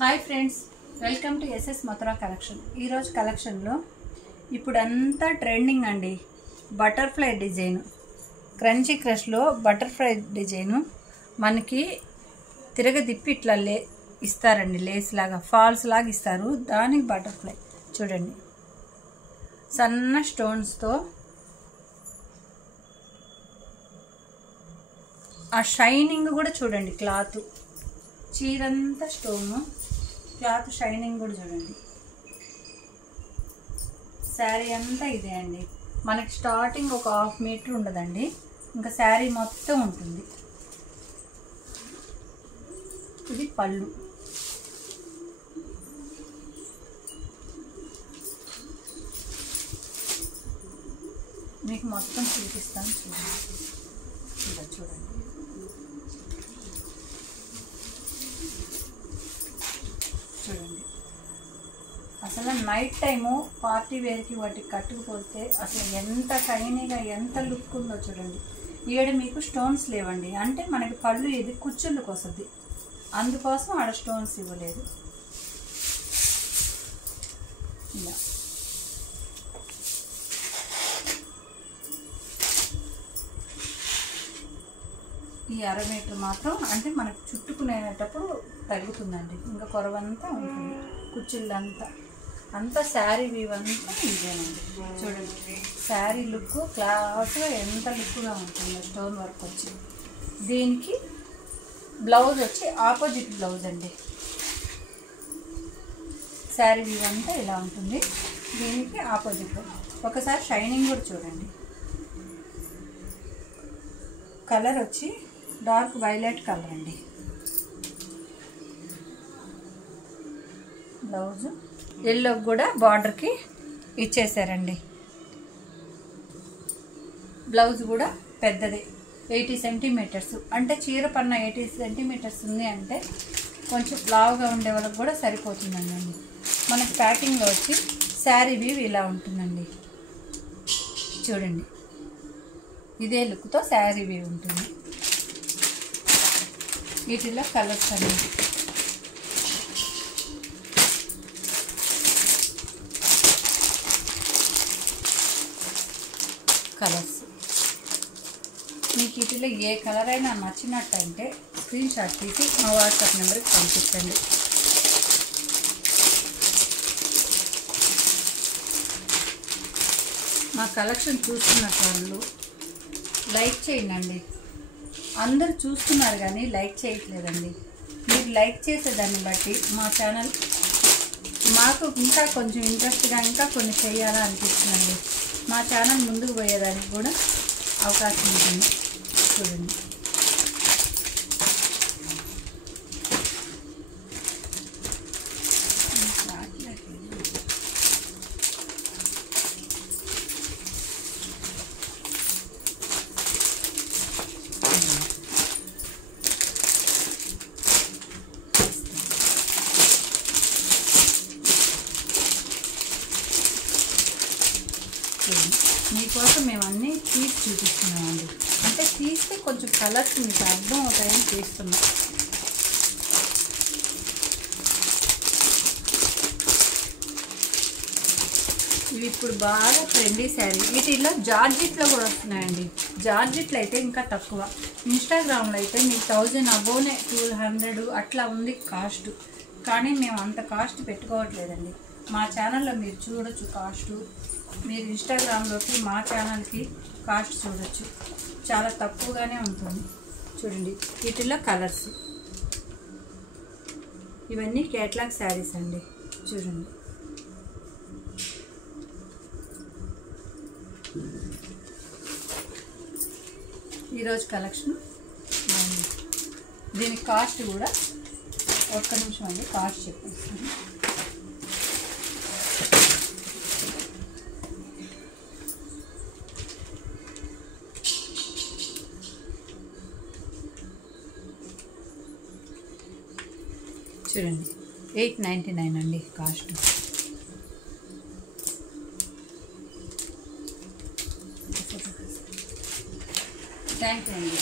Hi friends, welcome to SS Mathura collection. ఈరోజు కలెక్షన్లో ఇప్పుడంతా ట్రెండింగ్ అండి. బటర్ఫ్లై డిజైన్, క్రంచీ క్రష్లో బటర్ఫ్లై డిజైను మనకి తిరగదిప్పి ఇట్లా ఇస్తారండి. లేస్ లాగా, ఫాల్స్ లాగా ఇస్తారు. దానికి బటర్ఫ్లై చూడండి, సన్న స్టోన్స్తో ఆ షైనింగ్ కూడా చూడండి. క్లాత్ చీరంతా స్టోను, క్లాత్ షైనింగ్ కూడా చూడండి. శారీ అంతా ఇదే అండి. మనకి స్టార్టింగ్ ఒక 1/2 మీటర్ ఉండదండి, ఇంకా శారీ మొత్తం ఉంటుంది. ఇది పళ్ళు. మీకు మొత్తం చూపిస్తాను చూడండి. చూడండి చూడండి అసలు నైట్ టైము పార్టీ వేర్కి వాటికి కట్టుకుపోతే అసలు ఎంత షైనీగా, ఎంత లుక్ ఉందో చూడండి. ఈడ మీకు స్టోన్స్ లేవండి, అంటే మనకి పళ్ళు ఇది కుచ్చుళ్ళకి వస్తుంది, అందుకోసం ఆడ స్టోన్స్ ఇవ్వలేదు. ఇలా ఈ 1/2 మీటర్ మాత్రం అంటే మనకు చుట్టుకునేటప్పుడు తగ్గుతుందండి. ఇంకా కొరవంతా ఉంటుంది, కుచ్చుళ్ళంతా అంతా శారీ వీవ్ అంతా ఇదేనండి. చూడండి శారీ లుక్ క్లాస్గా ఎంత లుక్గా ఉంటుందో స్టోన్ వర్క్ వచ్చి. దీనికి బ్లౌజ్ వచ్చి ఆపోజిట్ బ్లౌజ్ అండి. శారీ వీవ్ అంతా ఇలా ఉంటుంది, దీనికి ఆపోజిట్. ఒకసారి షైనింగ్ కూడా చూడండి. కలర్ వచ్చి డార్క్ వైలెట్ కలర్ అండి. బ్లౌజ్ ఎల్లో కూడా బార్డర్కి ఇచ్చేసారండి. బ్లౌజ్ కూడా పెద్దది, 80 సెంటీమీటర్స్. అంటే చీర పన్న 80 సెంటీమీటర్స్ ఉంది అంటే కొంచెం లావుగా ఉండే వాళ్ళకి కూడా సరిపోతుందండి. మనకి ప్యాకింగ్లో వచ్చి శారీ వీవ్ ఇలా ఉంటుందండి. చూడండి, ఇదే లుక్తో శారీ వీవ్ ఉంటుంది. వీటిలో కలర్స్ అనేది కలర్స్ మీకు వీటిలో ఏ కలర్ అయినా నచ్చినట్టంటే స్క్రీన్ షాట్ తీసి మా వాట్సాప్ నెంబర్కి పంపించండి. మా కలెక్షన్ చూస్తున్న వాళ్ళు లైక్ చేయండి. అందరూ చూస్తున్నారు కానీ లైక్ చేయట్లేదండి. మీరు లైక్ చేసేదాన్ని బట్టి మా ఛానల్ మాకు ఇంకా కొంచెం ఇంట్రెస్ట్గా ఇంకా కొన్ని చేయాలా అనిపిస్తుందండి. మా ఛానల్ ముందుకు పోయేదానికి కూడా అవకాశం ఉంటుంది. చూడండి మీకోసం మేము అన్నీ తీసి చూపిస్తున్నామండి. అంటే తీస్తే కొంచెం కలర్స్ మీకు అర్థం అవుతాయని తీస్తున్నాం. ఇవి ఇప్పుడు బాగా ట్రెండీ శారీ. వీటిల్లో జార్జిట్లో కూడా వస్తున్నాయండి. జార్జిట్లో అయితే ఇంకా తక్కువ. ఇన్స్టాగ్రామ్లో అయితే మీకు 1000 అబోనే 1200 అట్లా ఉంది కాస్ట్. కానీ మేము అంత కాస్ట్ పెట్టుకోవట్లేదండి. మా ఛానల్లో మీరు చూడొచ్చు కాస్ట్. మీరు ఇన్స్టాగ్రామ్లోకి మా ఛానల్కి కాస్ట్ చూడొచ్చు, చాలా తక్కువగానే ఉంటుంది. చూడండి వీటిల్లో కలర్స్, ఇవన్నీ కేటలాగ్ శారీస్ అండి. చూడండి ఈరోజు కలెక్షన్. దీని కాస్ట్ కూడా ఒక్క నిమిషం అండి, కాస్ట్ చెప్పేస్తాను. చూడండి 899 అండి కాస్ట్. థ్యాంక్ యూ అండి.